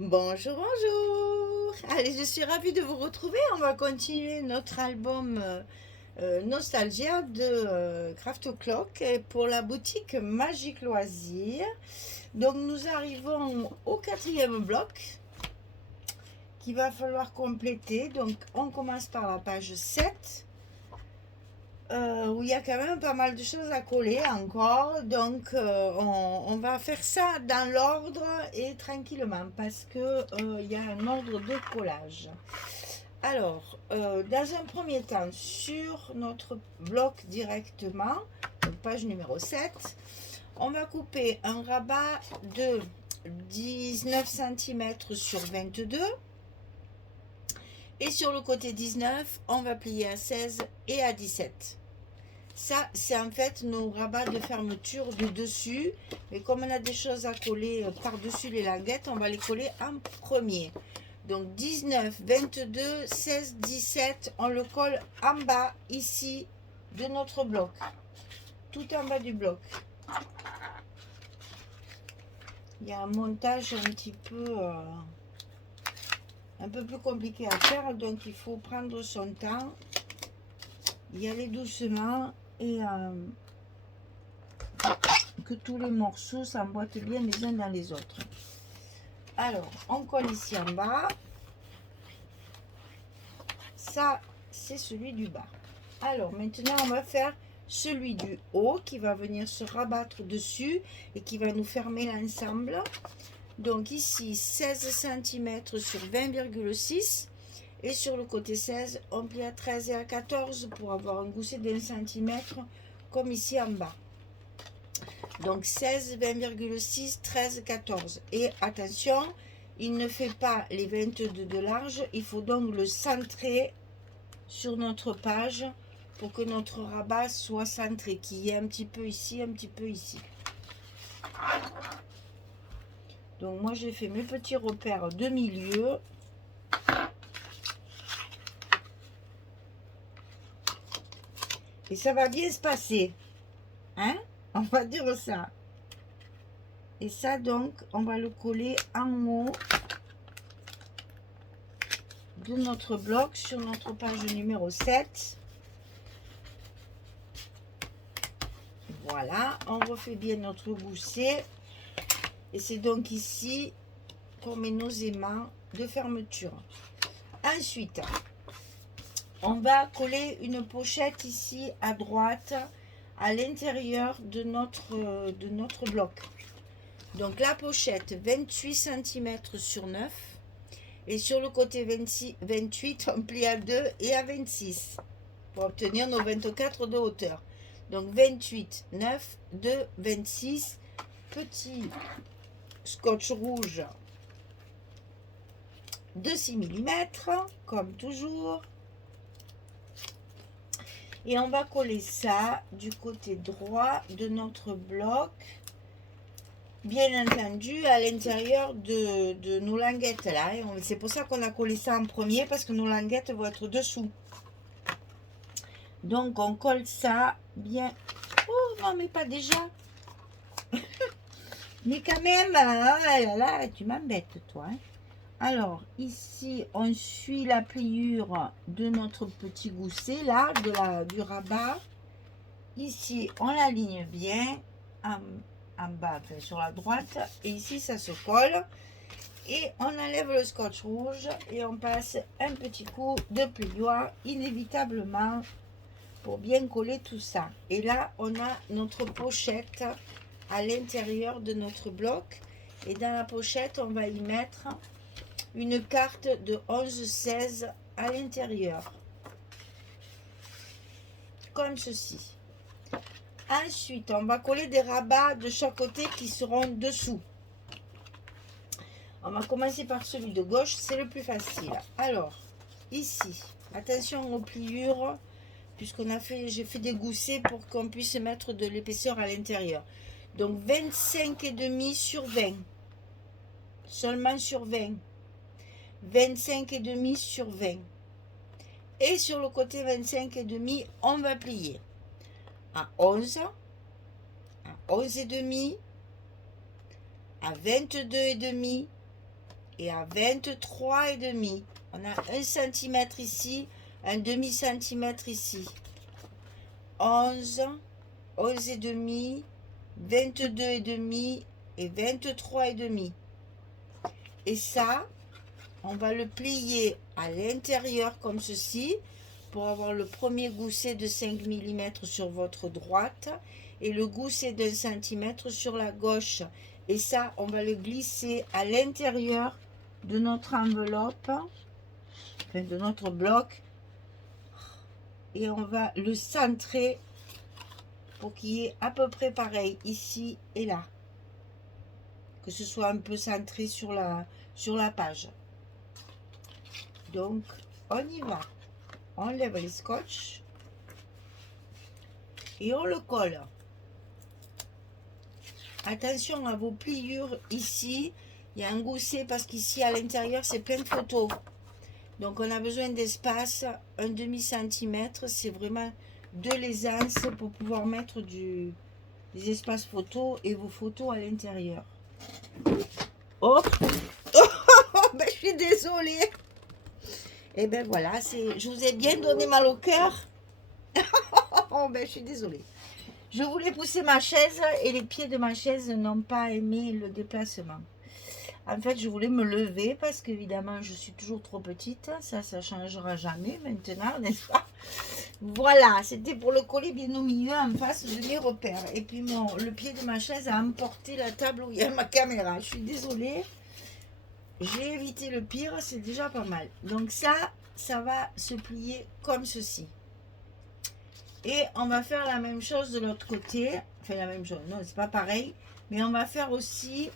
Bonjour, bonjour. Allez, je suis ravie de vous retrouver. On va continuer notre album Nostalgia de Craft O'Clock et pour la boutique Magique Loisirs. Donc nous arrivons au quatrième bloc qu'il va falloir compléter. Donc on commence par la page 7. Où il y a quand même pas mal de choses à coller encore. Donc, on va faire ça dans l'ordre et tranquillement parce que il y a un ordre de collage. Alors, dans un premier temps, sur notre bloc directement, donc page numéro 7, on va couper un rabat de 19 cm sur 22. Et sur le côté 19, on va plier à 16 et à 17. Ça, c'est en fait nos rabats de fermeture du dessus. Mais comme on a des choses à coller par-dessus les languettes, on va les coller en premier. Donc 19, 22, 16, 17, on le colle en bas ici de notre bloc. Tout en bas du bloc. Il y a un montage un peu plus compliqué à faire, donc il faut prendre son temps, y aller doucement et que tous les morceaux s'emboîtent bien les uns dans les autres. Alors, on colle ici en bas. Ça, c'est celui du bas. Alors, maintenant, on va faire celui du haut qui va venir se rabattre dessus et qui va nous fermer l'ensemble. Donc ici, 16 cm sur 20,6 et sur le côté 16, on plie à 13 et à 14 pour avoir un gousset d'1 cm comme ici en bas. Donc 16, 20,6, 13, 14. Et attention, il ne fait pas les 22 de large. Il faut donc le centrer sur notre page pour que notre rabat soit centré, qu'il y ait un petit peu ici, un petit peu ici. Donc moi j'ai fait mes petits repères de milieu. Et ça va bien se passer. Hein? On va dire ça. Et ça donc, on va le coller en haut de notre bloc sur notre page numéro 7. Voilà, on refait bien notre gousset. Et c'est donc ici qu'on met nos aimants de fermeture. Ensuite, on va coller une pochette ici à droite à l'intérieur de notre bloc. Donc la pochette 28 cm sur 9 et sur le côté 26, 28 on plie à 2 et à 26 pour obtenir nos 24 de hauteur. Donc 28, 9, 2, 26, petit scotch rouge de 6 mm comme toujours. Et on va coller ça du côté droit de notre bloc, bien entendu à l'intérieur de nos languettes là. C'est pour ça qu'on a collé ça en premier, parce que nos languettes vont être dessous. Donc on colle ça bien. Oh non, mais pas déjà. Mais quand même, oh là, tu m'embêtes toi. Hein. Alors ici on suit la pliure de notre petit gousset là, du rabat. Ici on l'aligne bien en bas, enfin, sur la droite, et ici ça se colle. Et on enlève le scotch rouge et on passe un petit coup de plioir inévitablement pour bien coller tout ça. Et là on a notre pochette à l'intérieur de notre bloc, et dans la pochette on va y mettre une carte de 11-16 à l'intérieur comme ceci. Ensuite on va coller des rabats de chaque côté qui seront dessous. On va commencer par celui de gauche, c'est le plus facile. Alors ici, attention aux pliures, puisqu'on a fait, j'ai fait des goussets pour qu'on puisse mettre de l'épaisseur à l'intérieur. Donc 25,5 sur 20, seulement sur 20, 25,5 sur 20. Et sur le côté 25,5, on va plier à 11, à 11,5, à 22,5, et à 23,5. On a 1 cm ici, un demi-centimètre ici. 11, 11,5, 22,5 et 23,5. Et ça, on va le plier à l'intérieur comme ceci pour avoir le premier gousset de 5 mm sur votre droite et le gousset d'1 cm sur la gauche. Et ça, on va le glisser à l'intérieur de notre enveloppe, enfin de notre bloc, et on va le centrer pour qu'il y ait à peu près pareil ici et là, que ce soit un peu centré sur la page. Donc on y va, on lève les scotch et on le colle. Attention à vos pliures ici, il y a un gousset parce qu'ici à l'intérieur c'est plein de photos, donc on a besoin d'espace. Un demi-centimètre, c'est vraiment de l'aisance pour pouvoir mettre des espaces photos et vos photos à l'intérieur. Oh, ben, je suis désolée. Et ben voilà, je vous ai bien donné mal au cœur. Oh, ben je suis désolée. Je voulais pousser ma chaise et les pieds de ma chaise n'ont pas aimé le déplacement. En fait, je voulais me lever parce qu'évidemment, je suis toujours trop petite. Ça changera jamais maintenant, n'est-ce pas? Voilà, c'était pour le coller bien au milieu en face de mes repères. Et puis le pied de ma chaise a emporté la table où il y a ma caméra. Je suis désolée. J'ai évité le pire, c'est déjà pas mal. Donc ça va se plier comme ceci. Et on va faire la même chose de l'autre côté. Enfin, la même chose, non, c'est pas pareil. Mais on va faire aussi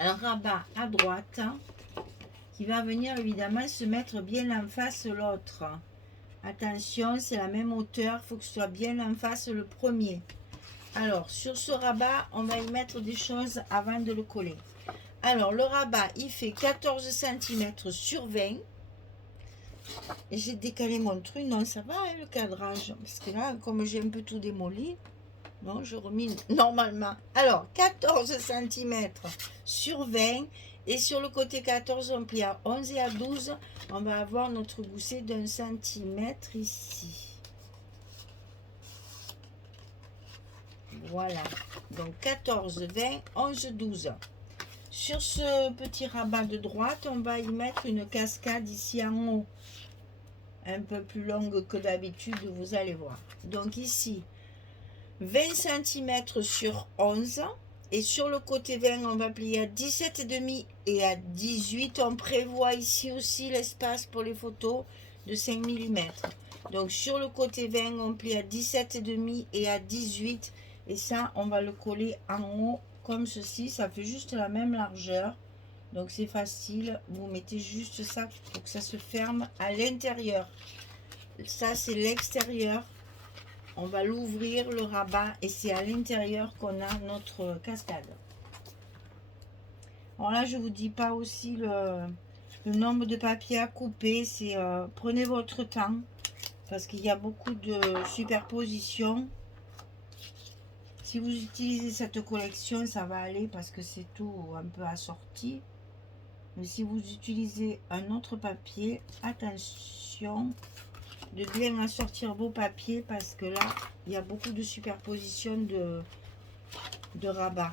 un rabat à droite qui va venir évidemment se mettre bien en face l'autre. Attention, c'est la même hauteur, il faut que ce soit bien en face le premier. Alors, sur ce rabat, on va y mettre des choses avant de le coller. Alors, le rabat, il fait 14 cm sur 20. Et j'ai décalé mon truc. Non, ça va, hein, le cadrage. Parce que là, comme j'ai un peu tout démoli, non, je remis normalement. Alors, 14 cm sur 20. Et sur le côté 14, on plie à 11 et à 12. On va avoir notre gousset d'1 cm ici. Voilà. Donc, 14, 20, 11, 12. Sur ce petit rabat de droite, on va y mettre une cascade ici en haut. Un peu plus longue que d'habitude, vous allez voir. Donc ici, 20 cm sur 11. Et sur le côté 20, on va plier à 17,5 et à 18. On prévoit ici aussi l'espace pour les photos de 5 mm. Donc sur le côté 20, on plie à 17,5 et à 18. Et ça, on va le coller en haut comme ceci. Ça fait juste la même largeur. Donc c'est facile. Vous mettez juste ça pour que ça se ferme à l'intérieur. Ça, c'est l'extérieur. On va l'ouvrir, le rabat, et c'est à l'intérieur qu'on a notre cascade. Alors là, je vous dis pas aussi le nombre de papiers à couper. C'est prenez votre temps parce qu'il y a beaucoup de superpositions. Si vous utilisez cette collection, ça va aller parce que c'est tout un peu assorti. Mais si vous utilisez un autre papier, attention de bien assortir vos papiers parce que là, il y a beaucoup de superposition de rabat.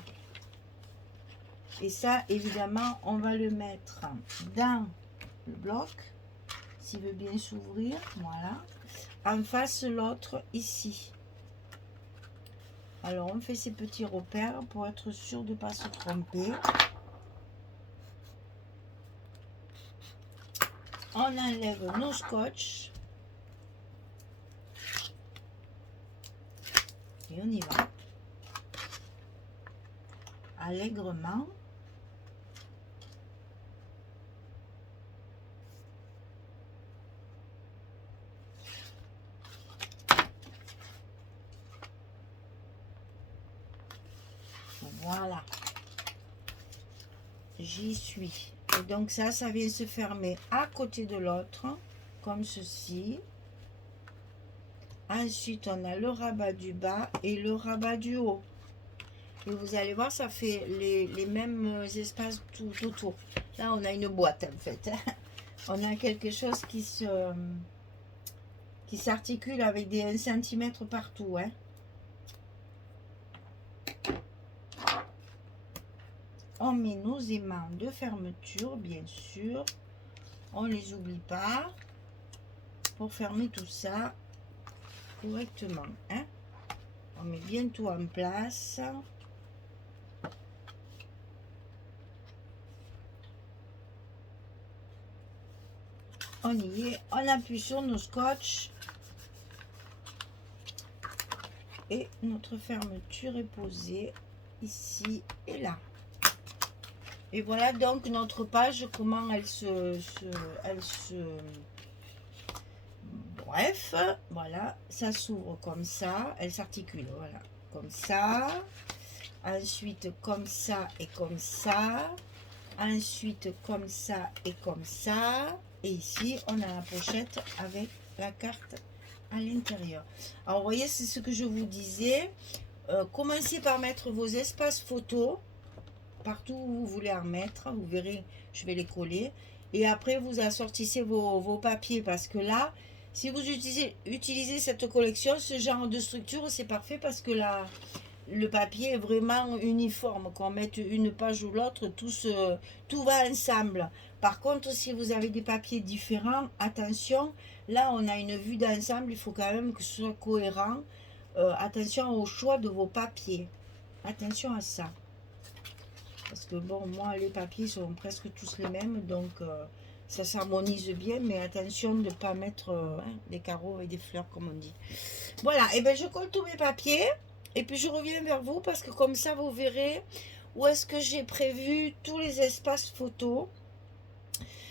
Et ça, évidemment, on va le mettre dans le bloc, s'il veut bien s'ouvrir, voilà. En face, l'autre, ici. Alors, on fait ces petits repères pour être sûr de ne pas se tromper. On enlève nos scotch. Et on y va. Allègrement. Voilà. J'y suis. Et donc ça vient se fermer à côté de l'autre, comme ceci. Ensuite, on a le rabat du bas et le rabat du haut. Et vous allez voir, ça fait les mêmes espaces tout autour. Là, on a une boîte, en fait. On a quelque chose qui s'articule avec des 1 cm partout. Hein. On met nos aimants de fermeture, bien sûr. On ne les oublie pas pour fermer tout ça correctement. Hein. On met bien tout en place. On y est. On appuie sur nos scotch. Et notre fermeture est posée ici et là. Et voilà donc notre page, comment elle se bref, voilà, ça s'ouvre comme ça, elle s'articule, voilà, comme ça, ensuite comme ça et comme ça, ensuite comme ça et comme ça, et ici on a la pochette avec la carte à l'intérieur. Alors vous voyez, c'est ce que je vous disais, commencez par mettre vos espaces photos, partout où vous voulez en mettre, vous verrez, je vais les coller, et après vous assortissez vos papiers, parce que là, si vous utilisez cette collection, ce genre de structure, c'est parfait, parce que là, le papier est vraiment uniforme, qu'on mette une page ou l'autre, tout va ensemble. Par contre, si vous avez des papiers différents, attention, là on a une vue d'ensemble, il faut quand même que ce soit cohérent. Attention au choix de vos papiers, attention à ça. Parce que bon, moi les papiers sont presque tous les mêmes, donc ça s'harmonise bien, mais attention de ne pas mettre des carreaux et des fleurs comme on dit. Voilà, et bien je colle tous mes papiers, et puis je reviens vers vous, parce que comme ça vous verrez où est-ce que j'ai prévu tous les espaces photos.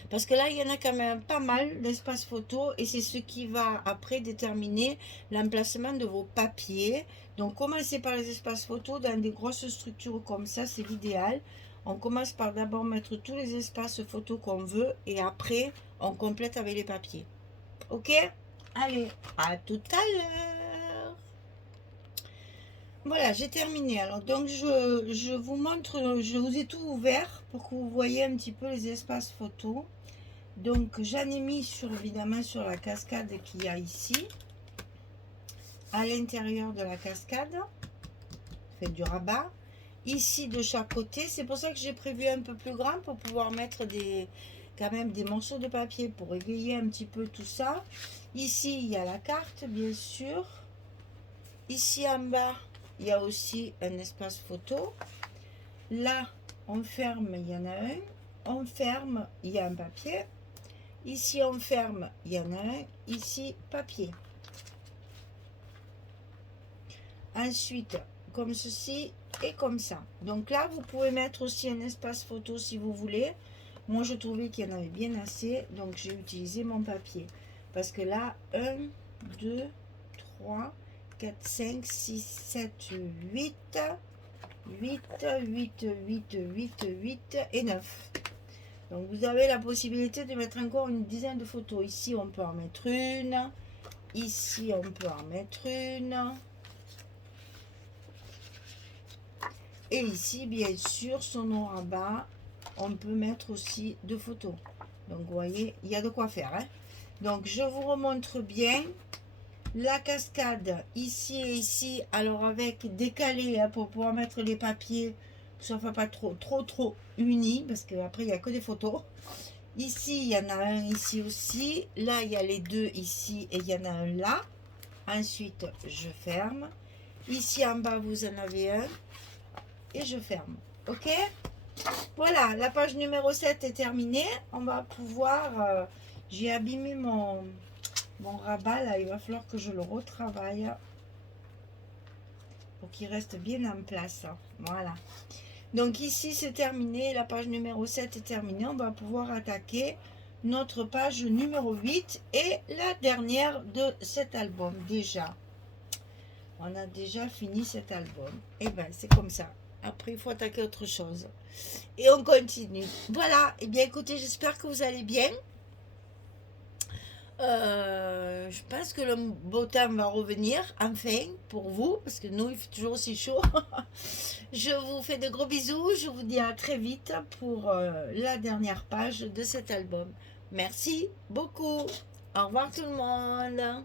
Parce que là, il y en a quand même pas mal d'espaces photos, et c'est ce qui va après déterminer l'emplacement de vos papiers. Donc, commencez par les espaces photos dans des grosses structures comme ça, c'est l'idéal. On commence par d'abord mettre tous les espaces photos qu'on veut, et après, on complète avec les papiers. Ok? Allez, à tout à l'heure. Voilà, j'ai terminé. Alors, donc, je vous montre, je vous ai tout ouvert pour que vous voyez un petit peu les espaces photos. Donc j'en ai mis évidemment sur la cascade qu'il y a ici, à l'intérieur de la cascade, fait du rabat, ici de chaque côté. C'est pour ça que j'ai prévu un peu plus grand, pour pouvoir mettre quand même des morceaux de papier pour égayer un petit peu tout ça. Ici il y a la carte, bien sûr. Ici en bas il y a aussi un espace photo. Là on ferme, il y en a un. On ferme, il y a un papier. Ici on ferme, il y en a un. Ici papier. Ensuite comme ceci et comme ça. Donc là vous pouvez mettre aussi un espace photo si vous voulez. Moi je trouvais qu'il y en avait bien assez, donc j'ai utilisé mon papier. Parce que là 1, 2, 3, 4, 5, 6, 7, 8, 8, 8, 8, 8, 8 et 9. Donc vous avez la possibilité de mettre encore une dizaine de photos. Ici on peut en mettre une. Ici on peut en mettre une. Et ici bien sûr sur nos rabats, on peut mettre aussi 2 photos. Donc vous voyez, il y a de quoi faire. Hein. Donc je vous remontre bien. La cascade ici et ici. Alors avec décalé hein, pour pouvoir mettre les papiers. Ça ne fait pas trop uni, parce qu'après il n'y a que des photos. Ici il y en a un ici aussi, là il y a les deux ici et il y en a un là. Ensuite je ferme, ici en bas vous en avez un et je ferme. Ok, voilà, la page numéro 7 est terminée. On va pouvoir j'ai abîmé mon rabat là, il va falloir que je le retravaille pour qu'il reste bien en place. Voilà. Donc ici c'est terminé, la page numéro 7 est terminée. On va pouvoir attaquer notre page numéro 8 et la dernière de cet album. Déjà on a déjà fini cet album, et ben c'est comme ça. Après il faut attaquer autre chose et on continue. Voilà, et bien écoutez, j'espère que vous allez bien. Je pense que le beau temps va revenir, enfin, pour vous, parce que nous, il fait toujours aussi chaud. Je vous fais de gros bisous, je vous dis à très vite pour la dernière page de cet album. Merci beaucoup. Au revoir tout le monde.